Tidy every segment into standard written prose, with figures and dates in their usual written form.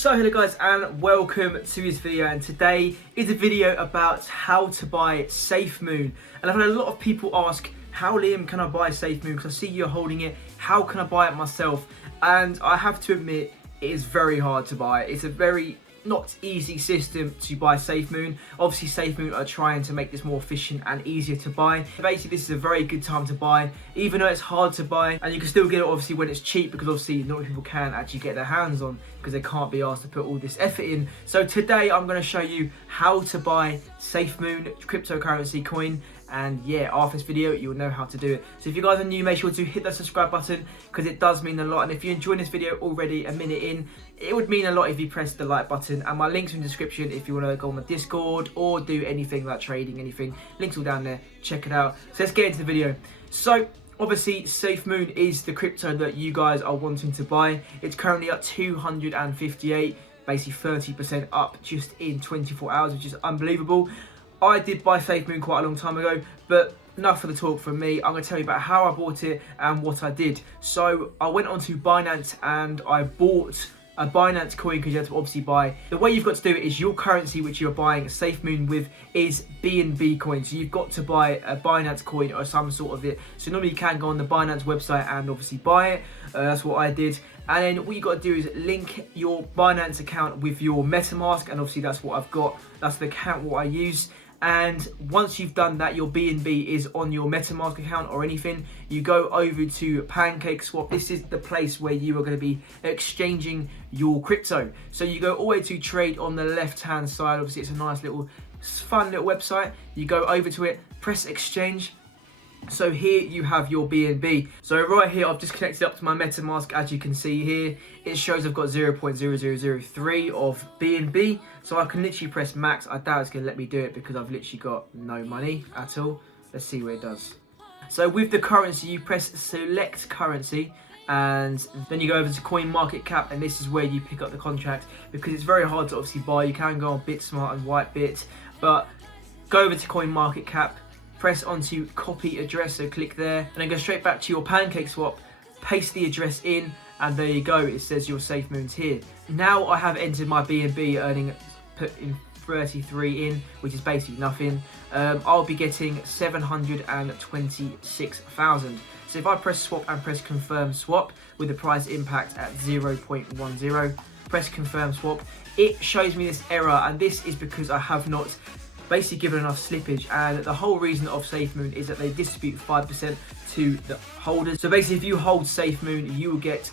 So hello guys and welcome to this video, and today is a video about how to buy SafeMoon. And I've had a lot of people ask, how Liam can I buy SafeMoon, because I see you're holding it, how can I buy it myself? And I have to admit, it is very hard to buy. It's a very not easy system to buy SafeMoon. Obviously SafeMoon are trying to make this more efficient and easier to buy. Basically this is a very good time to buy, even though it's hard to buy, and you can still get it obviously when it's cheap, because obviously not many people can actually get their hands on, because they can't be asked to put all this effort in. So today I'm going to show you how to buy SafeMoon cryptocurrency coin, and yeah, after this video you'll know how to do it. So if you guys are new, make sure to hit that subscribe button, because it does mean a lot. And if you're enjoying this video already a minute in, it would mean a lot if you press the like button, and my links in the description if you want to go on my Discord or do anything like trading, anything, links all down there, check it out. So let's get into the video. So obviously SafeMoon is the crypto that you guys are wanting to buy. It's currently at 258, basically 30% up just in 24 hours, which is unbelievable. I did buy SafeMoon quite a long time ago, but enough of the talk from me. I'm going to tell you about how I bought it and what I did. So I went onto Binance and I bought a Binance coin, because you have to obviously buy. The way you've got to do it is your currency which you're buying SafeMoon with is BNB coin. So you've got to buy a Binance coin or some sort of it. So normally you can go on the Binance website and obviously buy it. That's what I did. And then what you got to do is link your Binance account with your MetaMask, and obviously that's what I've got. That's the account what I use. And once you've done that, your BNB is on your MetaMask account or anything, you go over to PancakeSwap. This is the place where you are going to be exchanging your crypto. So you go all the way to trade on the left hand side. Obviously it's a nice little fun little website. You go over to it, press exchange. So here you have your BNB. So right here I've just connected up to my MetaMask. As you can see here, it shows I've got 0.0003 of BNB. So I can literally press max. I doubt it's going to let me do it because I've literally got no money at all. Let's see what it does. So with the currency, you press select currency, and then you go over to CoinMarketCap, and this is where you pick up the contract, because it's very hard to obviously buy. You can go on BitSmart and Whitebit, but go over to CoinMarketCap, press onto copy address, so click there, and then go straight back to your PancakeSwap, paste the address in, and there you go, it says your SafeMoon's here. Now I have entered my BNB, put in 33 in, which is basically nothing. I'll be getting 726,000. So if I press swap and press confirm swap with the price impact at 0.10, press confirm swap, it shows me this error, and this is because I have not basically given enough slippage. And the whole reason of SafeMoon is that they distribute 5% to the holders. So basically if you hold SafeMoon, you will get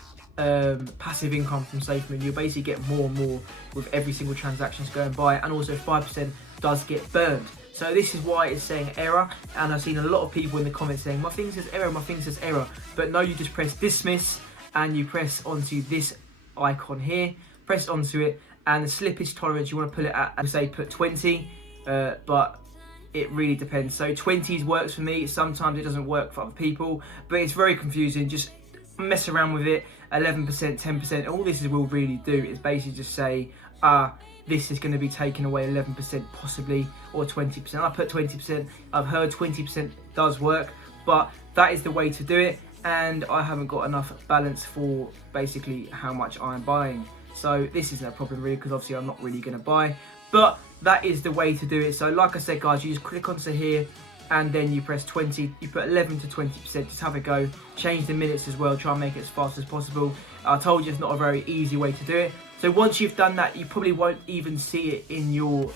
passive income from SafeMoon. You'll basically get more and more with every single transaction going by, and also 5% does get burned. So this is why it's saying error, and I've seen a lot of people in the comments saying my thing says error, my thing says error. But no, you just press dismiss and you press onto this icon here, press onto it, and the slippage tolerance you want to put it at, say put 20, but it really depends. So 20s works for me, sometimes it doesn't work for other people, but it's very confusing. Just mess around with it. 11%, 10%, all this will really do is basically just say, this is going to be taken away 11% possibly, or 20%. I put 20%. I've heard 20% does work, but that is the way to do it, and I haven't got enough balance for basically how much I'm buying. So this isn't a problem really, because obviously I'm not really going to buy, but that is the way to do it. So like I said guys, you just click onto here, and then you press 20, you put 11 to 20%, just have a go, change the minutes as well, try and make it as fast as possible. I told you it's not a very easy way to do it. So once you've done that, you probably won't even see it in your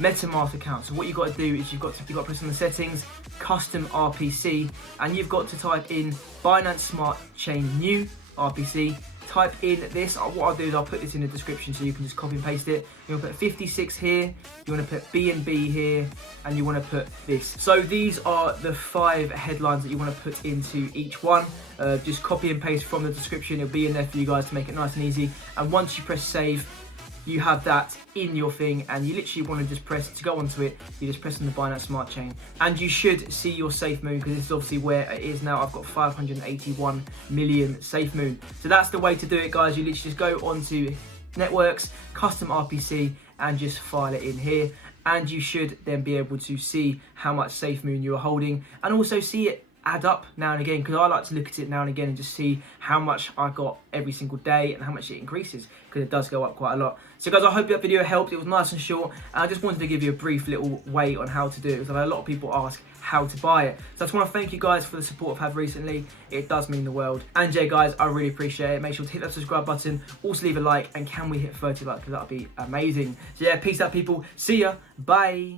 MetaMask account. So what you've got to do is you've got to press on the settings, custom RPC, and you've got to type in Binance Smart Chain New RPC. Type in this. What I'll do is I'll put this in the description so you can just copy and paste it. You want to put 56 here, you want to put BNB here, and you want to put this. So these are the 5 headlines that you want to put into each one. Just copy and paste from the description. It'll be in there for you guys to make it nice and easy. And once you press save, you have that in your thing, and you literally want to just press to go onto it. You just press on the Binance Smart Chain, and you should see your SafeMoon, because this is obviously where it is now. I've got 581 million SafeMoon. So that's the way to do it, guys. You literally just go onto networks, custom RPC, and just file it in here, and you should then be able to see how much SafeMoon you are holding, and also see it add up now and again, because I like to look at it now and again and just see how much I got every single day and how much it increases, because it does go up quite a lot. So guys, I hope that video helped. It was nice and short, and I just wanted to give you a brief little way on how to do it, because I know a lot of people ask how to buy it. So I just want to thank you guys for the support I've had recently. It does mean the world. And yeah guys, I really appreciate it. Make sure to hit that subscribe button, also leave a like, and can we hit 30 likes, because that would be amazing. So yeah, peace out people, see ya, bye.